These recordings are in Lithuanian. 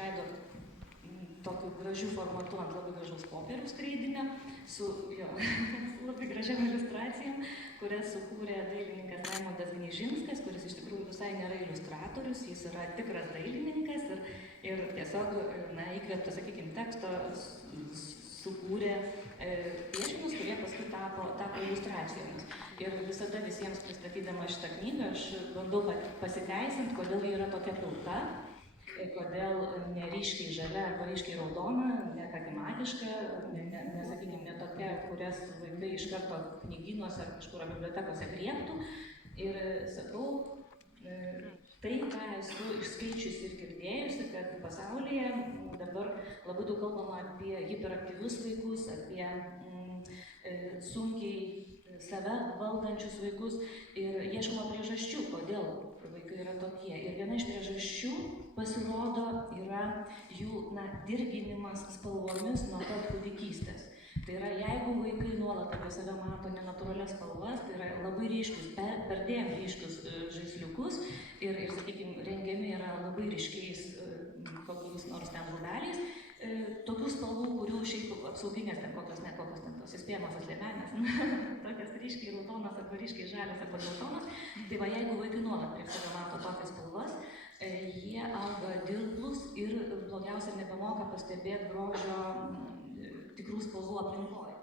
išleido tokiu gražiu formatu ant labai gražaus popieriaus kreidinio su labai gražiam iliustracijom, kurias sukūrė dailininkas Raimondas Gnižinskas, kuris iš tikrųjų visai nėra iliustratorius, jis yra tikras dailininkas ir tiesiog, įkvėptas, sakykime, teksto sukūrė piešinius, kurie paskui tapo iliustracijomis. Ir visada visiems pristatydama šitą knygą aš bandau pasiteisinti, kodėl ji yra tokia pilka, kodėl neryškiai žalia arba ryškiai raudona, ne katimatiška, nesakykime, ne tokia, kurias vaikai iš karto knygynuose ar kažkur bibliotekose griebtų. Ir sakau, tai, ką esu išskaičiusi ir girdėjusi, kad pasaulyje dabar labai daug kalbama apie hiperaktyvius vaikus, apie sunkiai save valdančius vaikus ir ieškoma priežasčių, kodėl vaikai yra tokie. Ir viena iš priežasčių, pasirodo, yra jų dirginimas spalvomis nuo pat kūdikystės. Tai yra, jeigu vaikai nuolat apie save mato nenatūralias spalvas, tai yra labai ryškius, perdėm ryškius žaisliukus ir sakykime, rengiami yra labai ryškiais kokiais nors ten rūbeliais, tokių spalvų, kurių šiaip apsauginės ten kokios ten tos įspėjamosios liemenės, tokias ryškiai raudonas arba ryškiai žalias arba geltonas. Tai va, jeigu vaikai nuolat prie save mato tokias spalvas, jie auga dirglus ir blogiausia nebemoka pastebėti grožio tikrų spalvų aplinkoje.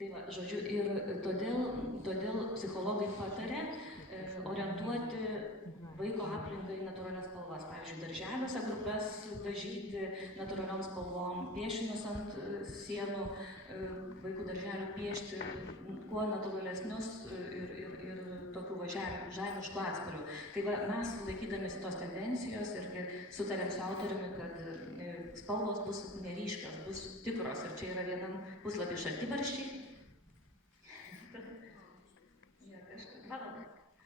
Tai va, žodžiu, ir todėl psichologai patarė orientuoti vaiko aplinką į natūralias spalvas. Pavyzdžiui, darželiuose grupes dažyti natūraliom spalvom, piešinius ant sienų vaikų darželių piešti kuo natūralesnius ir tokių žališkų atspalvių. Tai va, mes laikydamėsi tos tendencijos irgi sutarėm su autoriumi, kad spalvos bus neryškios, bus tikros. Ir čia yra vienam puslapį šaltibarščiai,